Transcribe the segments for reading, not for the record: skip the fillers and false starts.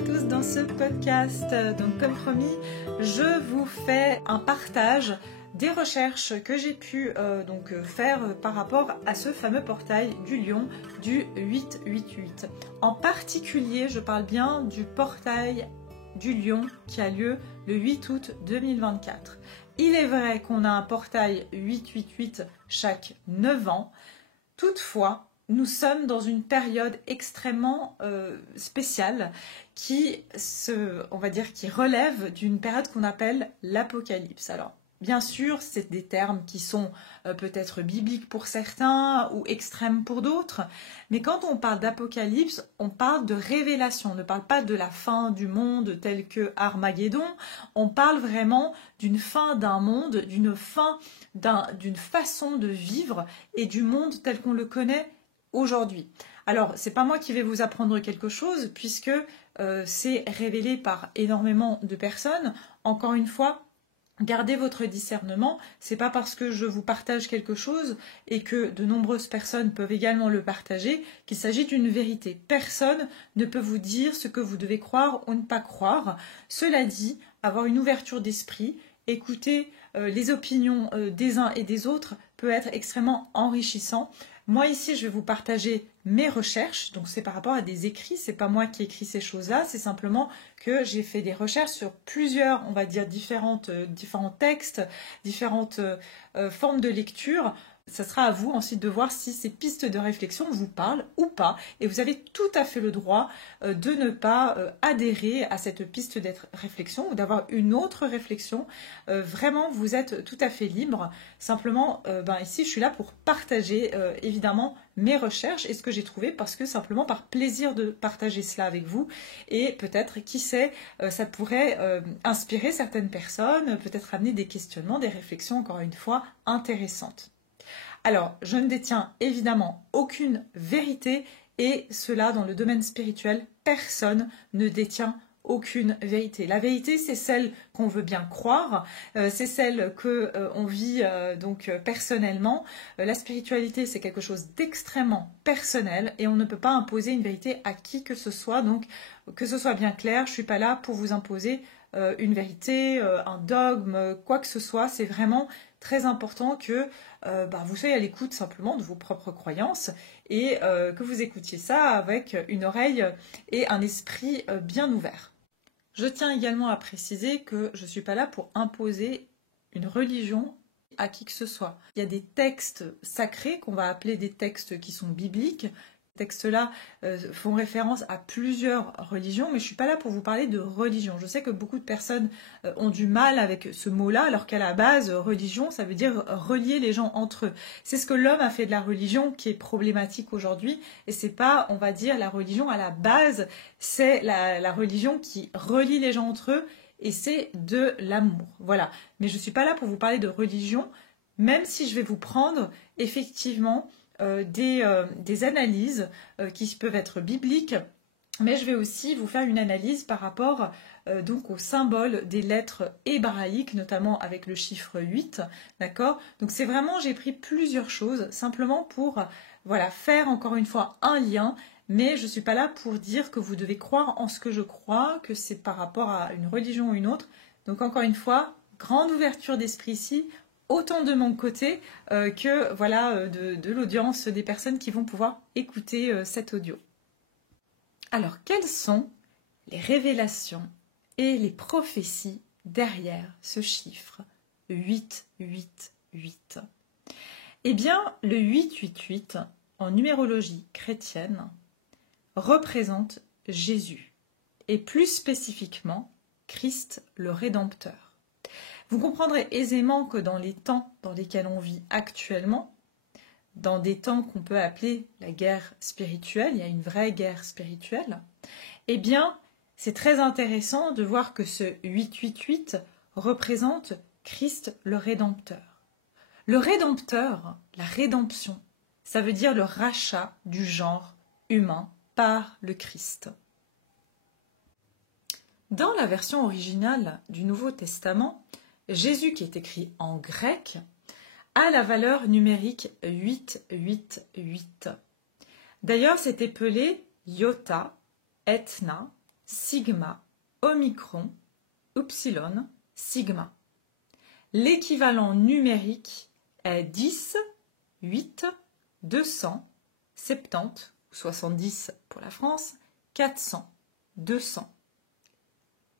à tous dans ce podcast. Donc comme promis, je vous fais un partage des recherches que j'ai pu faire par rapport à ce fameux portail du lion du 888. En particulier, je parle bien du portail du lion qui a lieu le 8 août 2024. Il est vrai qu'on a un portail 888 chaque 9 ans. Toutefois, nous sommes dans une période extrêmement spéciale qui relève d'une période qu'on appelle l'apocalypse. Alors, bien sûr, c'est des termes qui sont peut-être bibliques pour certains ou extrêmes pour d'autres, mais quand on parle d'apocalypse, on parle de révélation. On ne parle pas de la fin du monde tel que Armageddon, on parle vraiment d'une fin d'un monde, d'une façon de vivre et du monde tel qu'on le connaît aujourd'hui. Alors, c'est pas moi qui vais vous apprendre quelque chose puisque c'est révélé par énormément de personnes. Encore une fois, gardez votre discernement. C'est pas parce que je vous partage quelque chose et que de nombreuses personnes peuvent également le partager qu'il s'agit d'une vérité. Personne ne peut vous dire ce que vous devez croire ou ne pas croire. Cela dit, avoir une ouverture d'esprit, écouter les opinions des uns et des autres peut être extrêmement enrichissant. Moi ici, je vais vous partager mes recherches, donc c'est par rapport à des écrits, c'est pas moi qui écris ces choses-là, c'est simplement que j'ai fait des recherches sur plusieurs, on va dire, différents textes, différentes formes de lecture. Ça sera à vous ensuite de voir si ces pistes de réflexion vous parlent ou pas. Et vous avez tout à fait le droit de ne pas adhérer à cette piste de réflexion ou d'avoir une autre réflexion. Vraiment, vous êtes tout à fait libre. Simplement, ici, je suis là pour partager évidemment mes recherches et ce que j'ai trouvé parce que simplement par plaisir de partager cela avec vous. Et peut-être, qui sait, ça pourrait inspirer certaines personnes, peut-être amener des questionnements, des réflexions, encore une fois, intéressantes. Alors, je ne détiens évidemment aucune vérité et cela dans le domaine spirituel, personne ne détient aucune vérité. La vérité, c'est celle qu'on veut bien croire, c'est celle qu'on vit personnellement. La spiritualité, c'est quelque chose d'extrêmement personnel et on ne peut pas imposer une vérité à qui que ce soit. Donc, que ce soit bien clair, je ne suis pas là pour vous imposer une vérité, un dogme, quoi que ce soit. C'est vraiment très important que vous soyez à l'écoute simplement de vos propres croyances et que vous écoutiez ça avec une oreille et un esprit bien ouvert. Je tiens également à préciser que je ne suis pas là pour imposer une religion à qui que ce soit. Il y a des textes sacrés qu'on va appeler des textes qui sont bibliques. Ces textes-là font référence à plusieurs religions, mais je ne suis pas là pour vous parler de religion. Je sais que beaucoup de personnes ont du mal avec ce mot-là, alors qu'à la base, religion, ça veut dire relier les gens entre eux. C'est ce que l'homme a fait de la religion qui est problématique aujourd'hui, et c'est pas, on va dire, la religion à la base, c'est la religion qui relie les gens entre eux, et c'est de l'amour. Voilà. Mais je ne suis pas là pour vous parler de religion, même si je vais vous prendre effectivement des analyses qui peuvent être bibliques, mais je vais aussi vous faire une analyse par rapport au symbole des lettres hébraïques, notamment avec le chiffre 8, d'accord? Donc c'est vraiment, j'ai pris plusieurs choses, simplement pour faire encore une fois un lien, mais je ne suis pas là pour dire que vous devez croire en ce que je crois, que c'est par rapport à une religion ou une autre. Donc encore une fois, grande ouverture d'esprit ici, autant de mon côté que de l'audience des personnes qui vont pouvoir écouter cet audio. Alors, quelles sont les révélations et les prophéties derrière ce chiffre 888? Eh bien, le 888, en numérologie chrétienne, représente Jésus, et plus spécifiquement Christ le Rédempteur. Vous comprendrez aisément que dans les temps dans lesquels on vit actuellement, dans des temps qu'on peut appeler la guerre spirituelle, il y a une vraie guerre spirituelle, eh bien, c'est très intéressant de voir que ce 888 représente Christ le Rédempteur. Le Rédempteur, la rédemption, ça veut dire le rachat du genre humain par le Christ. Dans la version originale du Nouveau Testament, Jésus, qui est écrit en grec, a la valeur numérique 888. D'ailleurs, c'est épelé iota, etna, sigma, omicron, upsilon, sigma. L'équivalent numérique est 10, 8, 200, 70, 70 pour la France, 400, 200,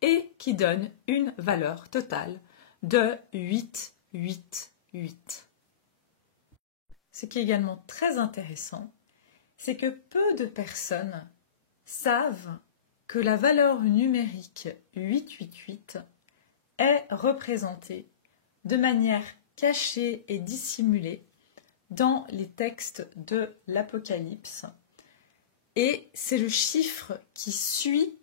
et qui donne une valeur totale de 8, 8, 8. Ce qui est également très intéressant, c'est que peu de personnes savent que la valeur numérique 888 est représentée de manière cachée et dissimulée dans les textes de l'Apocalypse. Et c'est le chiffre qui suit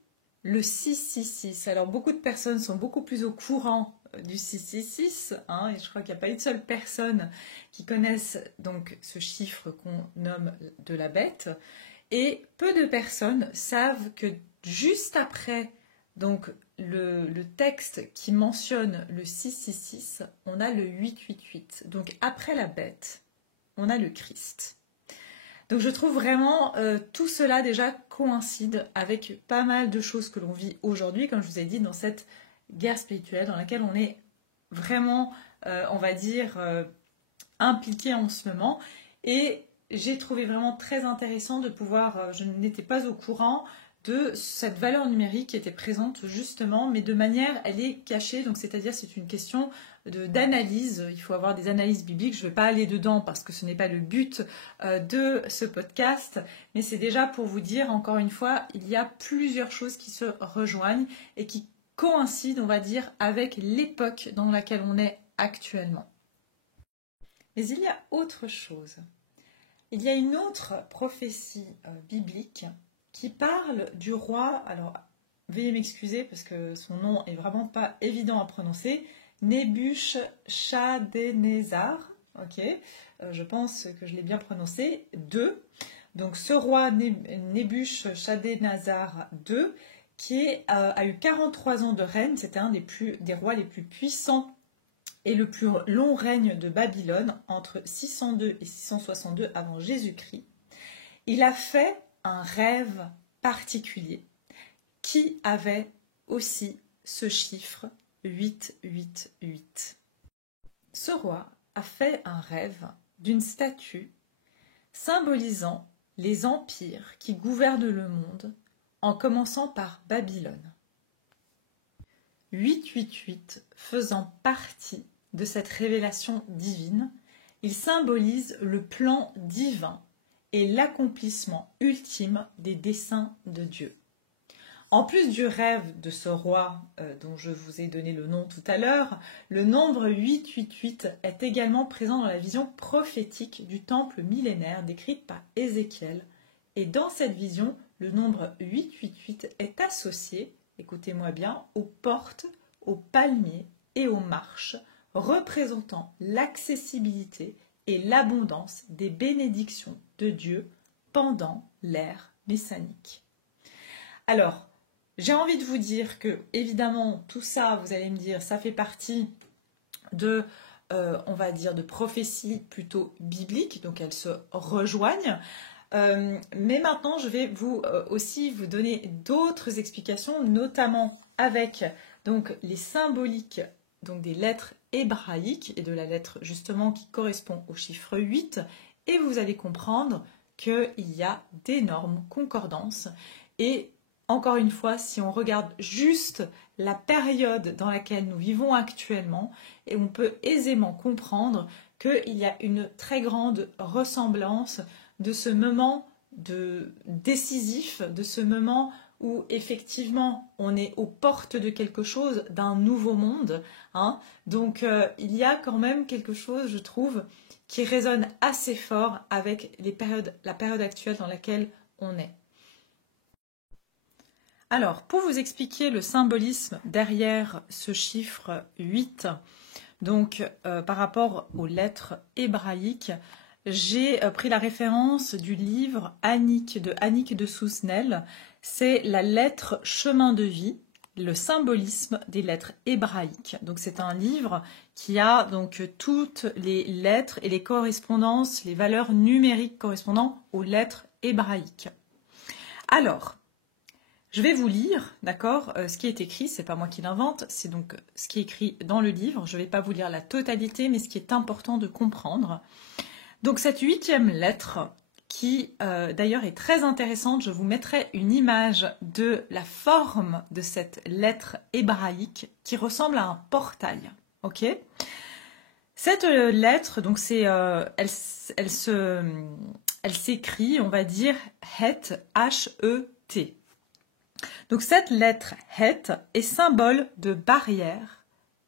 le 666. Alors beaucoup de personnes sont beaucoup plus au courant du 666, hein, et je crois qu'il n'y a pas une seule personne qui connaisse donc ce chiffre qu'on nomme de la bête. Et peu de personnes savent que juste après donc, le texte qui mentionne le 666, on a le 888. Donc après la bête, on a le Christ. Donc je trouve vraiment tout cela déjà coïncide avec pas mal de choses que l'on vit aujourd'hui, comme je vous ai dit, dans cette guerre spirituelle dans laquelle on est vraiment, on va dire, impliqué en ce moment. Et j'ai trouvé vraiment très intéressant de pouvoir, je n'étais pas au courant de cette valeur numérique qui était présente justement, mais de manière, elle est cachée, donc c'est-à-dire c'est une question d'analyse, il faut avoir des analyses bibliques, je ne vais pas aller dedans parce que ce n'est pas le but de ce podcast, mais c'est déjà pour vous dire, encore une fois, il y a plusieurs choses qui se rejoignent et qui coïncident, on va dire, avec l'époque dans laquelle on est actuellement. Mais il y a autre chose. Il y a une autre prophétie biblique qui parle du roi, alors veuillez m'excuser parce que son nom est vraiment pas évident à prononcer, Nebuchadnezzar, ok, je pense que je l'ai bien prononcé, II. Donc ce roi Nebuchadnezzar II qui a eu 43 ans de règne, c'était un des rois les plus puissants et le plus long règne de Babylone entre 602 et 662 avant Jésus-Christ. Il a fait un rêve particulier qui avait aussi ce chiffre 888. Ce roi a fait un rêve d'une statue symbolisant les empires qui gouvernent le monde en commençant par Babylone. 888 faisant partie de cette révélation divine, il symbolise le plan divin et l'accomplissement ultime des desseins de Dieu. En plus du rêve de ce roi dont je vous ai donné le nom tout à l'heure, le nombre 888 est également présent dans la vision prophétique du temple millénaire décrite par Ézéchiel. Et dans cette vision, le nombre 888 est associé, écoutez-moi bien, aux portes, aux palmiers et aux marches, représentant l'accessibilité et l'abondance des bénédictions de Dieu pendant l'ère messianique. Alors, j'ai envie de vous dire que, évidemment, tout ça, vous allez me dire, ça fait partie de, on va dire, de prophéties plutôt bibliques, donc elles se rejoignent. Mais maintenant, je vais aussi vous donner d'autres explications, notamment avec donc, les symboliques donc, des lettres hébraïques et de la lettre justement qui correspond au chiffre 8, et vous allez comprendre qu'il y a d'énormes concordances. Et encore une fois, si on regarde juste la période dans laquelle nous vivons actuellement, et on peut aisément comprendre qu'il y a une très grande ressemblance de ce moment décisif, de ce moment où effectivement on est aux portes de quelque chose, d'un nouveau monde. Hein. Donc il y a quand même quelque chose, je trouve, qui résonne assez fort avec la période actuelle dans laquelle on est. Alors, pour vous expliquer le symbolisme derrière ce chiffre 8, donc par rapport aux lettres hébraïques, j'ai pris la référence du livre Annick de Sousnel. C'est la lettre Chemin de vie, le symbolisme des lettres hébraïques. Donc c'est un livre qui a donc toutes les lettres et les correspondances, les valeurs numériques correspondant aux lettres hébraïques. Alors, Je vais vous lire, d'accord, ce qui est écrit, c'est pas moi qui l'invente, c'est donc ce qui est écrit dans le livre. Je ne vais pas vous lire la totalité, mais ce qui est important de comprendre. Donc cette 8e lettre, qui d'ailleurs est très intéressante, je vous mettrai une image de la forme de cette lettre hébraïque qui ressemble à un portail, ok? Cette lettre, donc elle s'écrit, on va dire, Het, H-E-T. Donc cette lettre Het est symbole de barrière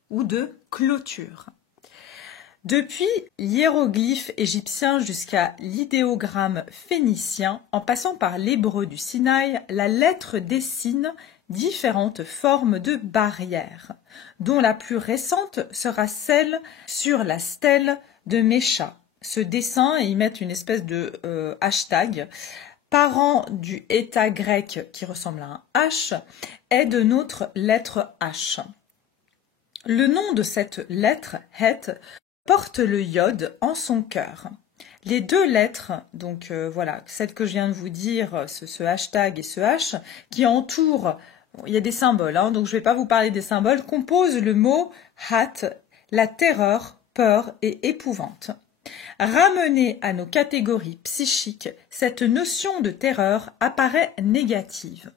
ou de clôture. Depuis l'hiéroglyphe égyptien jusqu'à l'idéogramme phénicien, en passant par l'hébreu du Sinaï, la lettre dessine différentes formes de barrières, dont la plus récente sera celle sur la stèle de Mécha. Ce dessin, et ils mettent une espèce de hashtag, parent du état grec qui ressemble à un H, est de notre lettre H. Le nom de cette lettre, Het, porte le yod en son cœur. Les deux lettres, donc voilà, celle que je viens de vous dire, ce hashtag et ce H, qui entourent, il y a des symboles, hein, donc je ne vais pas vous parler des symboles, composent le mot hat, la terreur, peur et épouvante. Ramenée à nos catégories psychiques, cette notion de terreur apparaît négative.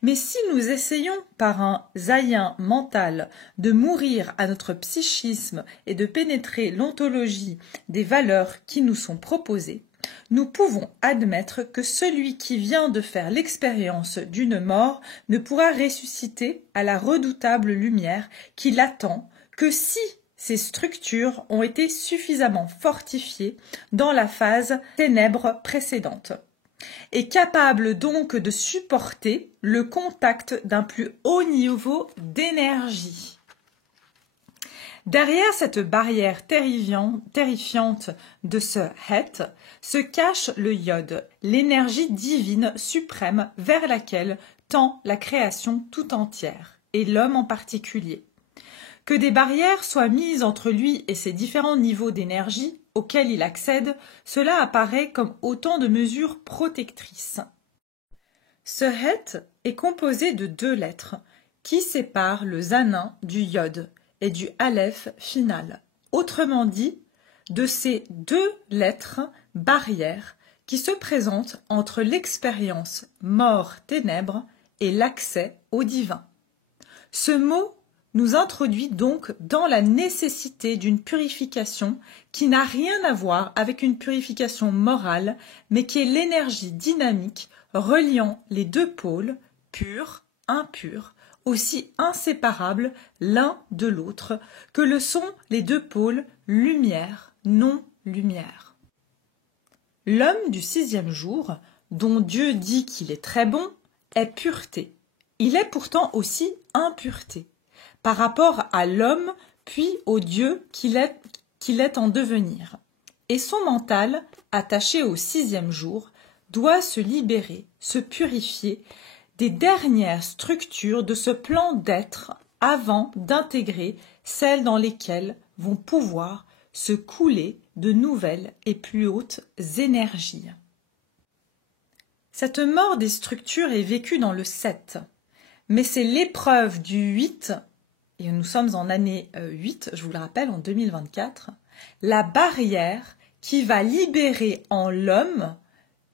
Mais si nous essayons par un zayin mental de mourir à notre psychisme et de pénétrer l'ontologie des valeurs qui nous sont proposées, nous pouvons admettre que celui qui vient de faire l'expérience d'une mort ne pourra ressusciter à la redoutable lumière qui l'attend que si ces structures ont été suffisamment fortifiées dans la phase ténèbres précédente, est capable donc de supporter le contact d'un plus haut niveau d'énergie. Derrière cette barrière terrifiante de ce Het se cache le yod, l'énergie divine suprême vers laquelle tend la création tout entière, et l'homme en particulier. Que des barrières soient mises entre lui et ses différents niveaux d'énergie auxquels il accède, cela apparaît comme autant de mesures protectrices. Ce Het est composé de deux lettres qui séparent le zanin du yod et du aleph final. Autrement dit, de ces deux lettres barrières qui se présentent entre l'expérience mort-ténèbres et l'accès au divin. Ce mot nous introduit donc dans la nécessité d'une purification qui n'a rien à voir avec une purification morale, mais qui est l'énergie dynamique reliant les deux pôles, pur, impur, aussi inséparables l'un de l'autre que le sont les deux pôles lumière, non-lumière. L'homme du 6e jour, dont Dieu dit qu'il est très bon, est pureté. Il est pourtant aussi impureté par rapport à l'homme puis au Dieu qu'il est en devenir. Et son mental, attaché au 6e jour, doit se libérer, se purifier des dernières structures de ce plan d'être avant d'intégrer celles dans lesquelles vont pouvoir se couler de nouvelles et plus hautes énergies. Cette mort des structures est vécue dans le 7, mais c'est l'épreuve du 8, et nous sommes en année 8, je vous le rappelle, en 2024, la barrière qui va libérer en l'homme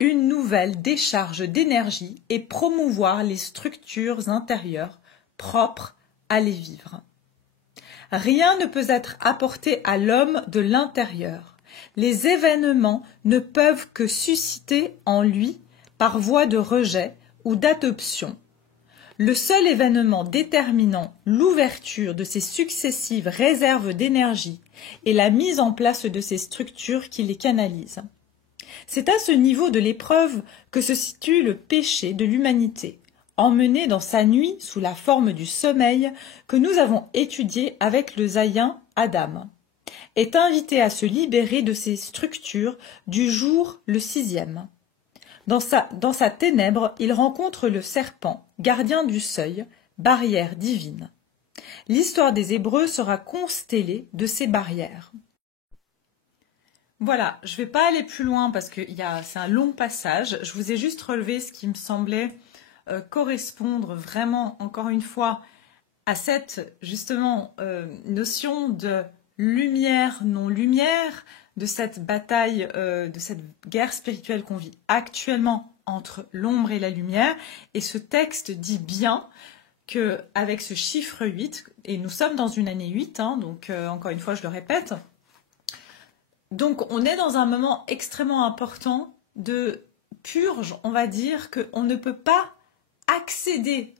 une nouvelle décharge d'énergie et promouvoir les structures intérieures propres à les vivre. Rien ne peut être apporté à l'homme de l'intérieur. Les événements ne peuvent que susciter en lui par voie de rejet ou d'adoption. Le seul événement déterminant l'ouverture de ces successives réserves d'énergie est la mise en place de ces structures qui les canalisent. C'est à ce niveau de l'épreuve que se situe le péché de l'humanité, emmené dans sa nuit sous la forme du sommeil que nous avons étudié avec le zayin Adam, est invité à se libérer de ces structures du jour le 6e. Dans sa ténèbre, il rencontre le serpent, gardien du seuil, barrière divine. L'histoire des Hébreux sera constellée de ces barrières. Voilà, je ne vais pas aller plus loin parce que c'est un long passage. Je vous ai juste relevé ce qui me semblait correspondre vraiment, encore une fois, à cette justement notion de lumière, non-lumière, de cette bataille, de cette guerre spirituelle qu'on vit actuellement entre l'ombre et la lumière. Et ce texte dit bien qu'avec ce chiffre 8, et nous sommes dans une année 8, hein, donc encore une fois je le répète, donc on est dans un moment extrêmement important de purge, on va dire qu'on ne peut pas accéder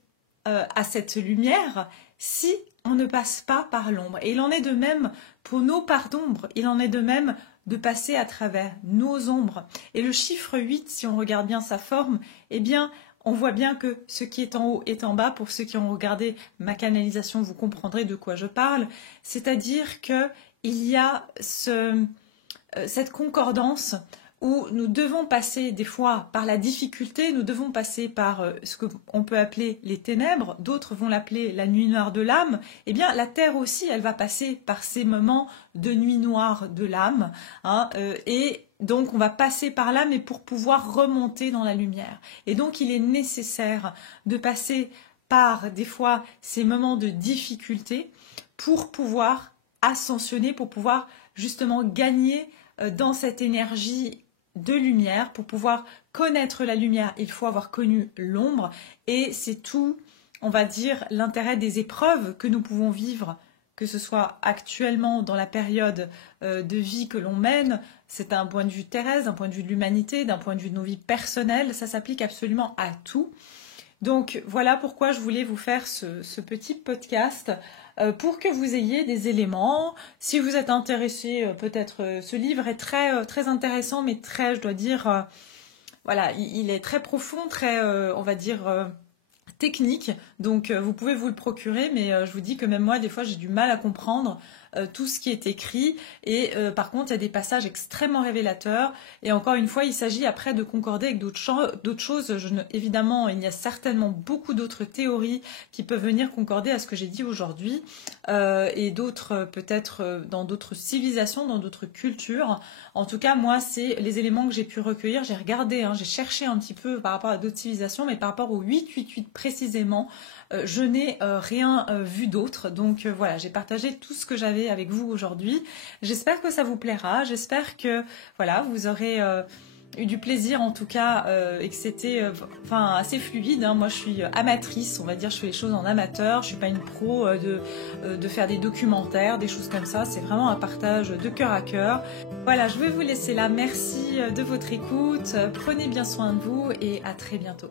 à cette lumière si on ne passe pas par l'ombre. Et il en est de même pour nos parts d'ombre, il en est de même de passer à travers nos ombres. Et le chiffre 8, si on regarde bien sa forme, eh bien, on voit bien que ce qui est en haut est en bas. Pour ceux qui ont regardé ma canalisation, vous comprendrez de quoi je parle. C'est-à-dire qu'il y a cette concordance où nous devons passer des fois par la difficulté, nous devons passer par ce qu'on peut appeler les ténèbres, d'autres vont l'appeler la nuit noire de l'âme. Eh bien, la Terre aussi, elle va passer par ces moments de nuit noire de l'âme, hein, et donc on va passer par là, mais pour pouvoir remonter dans la lumière. Et donc il est nécessaire de passer par des fois ces moments de difficulté pour pouvoir ascensionner, pour pouvoir justement gagner dans cette énergie de lumière. Pour pouvoir connaître la lumière, il faut avoir connu l'ombre, et c'est tout, on va dire, l'intérêt des épreuves que nous pouvons vivre, que ce soit actuellement dans la période de vie que l'on mène. C'est un point de vue terrestre, d'un point de vue de l'humanité, d'un point de vue de nos vies personnelles, ça s'applique absolument à tout. Donc voilà pourquoi je voulais vous faire ce petit podcast pour que vous ayez des éléments. Si vous êtes intéressé, peut-être ce livre est très intéressant, mais très, je dois dire, voilà, il est très profond, très, on va dire, technique. Donc vous pouvez vous le procurer, mais je vous dis que même moi, des fois, j'ai du mal à comprendre tout ce qui est écrit. Et par contre, il y a des passages extrêmement révélateurs. Et encore une fois, il s'agit après de concorder avec d'autres choses. Évidemment, il y a certainement beaucoup d'autres théories qui peuvent venir concorder à ce que j'ai dit aujourd'hui. Et d'autres, peut-être, dans d'autres civilisations, dans d'autres cultures. En tout cas, moi, c'est les éléments que j'ai pu recueillir. J'ai regardé, hein, j'ai cherché un petit peu par rapport à d'autres civilisations, mais par rapport au 888 précisément, je n'ai rien vu d'autre. Donc voilà, j'ai partagé tout ce que j'avais avec vous aujourd'hui. J'espère que ça vous plaira. J'espère que voilà, vous aurez eu du plaisir en tout cas, et que c'était assez fluide, hein. Moi je suis amatrice, on va dire, je fais les choses en amateur, je suis pas une pro de faire des documentaires, des choses comme ça. C'est vraiment un partage de cœur à cœur. Voilà, je vais vous laisser là. Merci de votre écoute, prenez bien soin de vous et à très bientôt.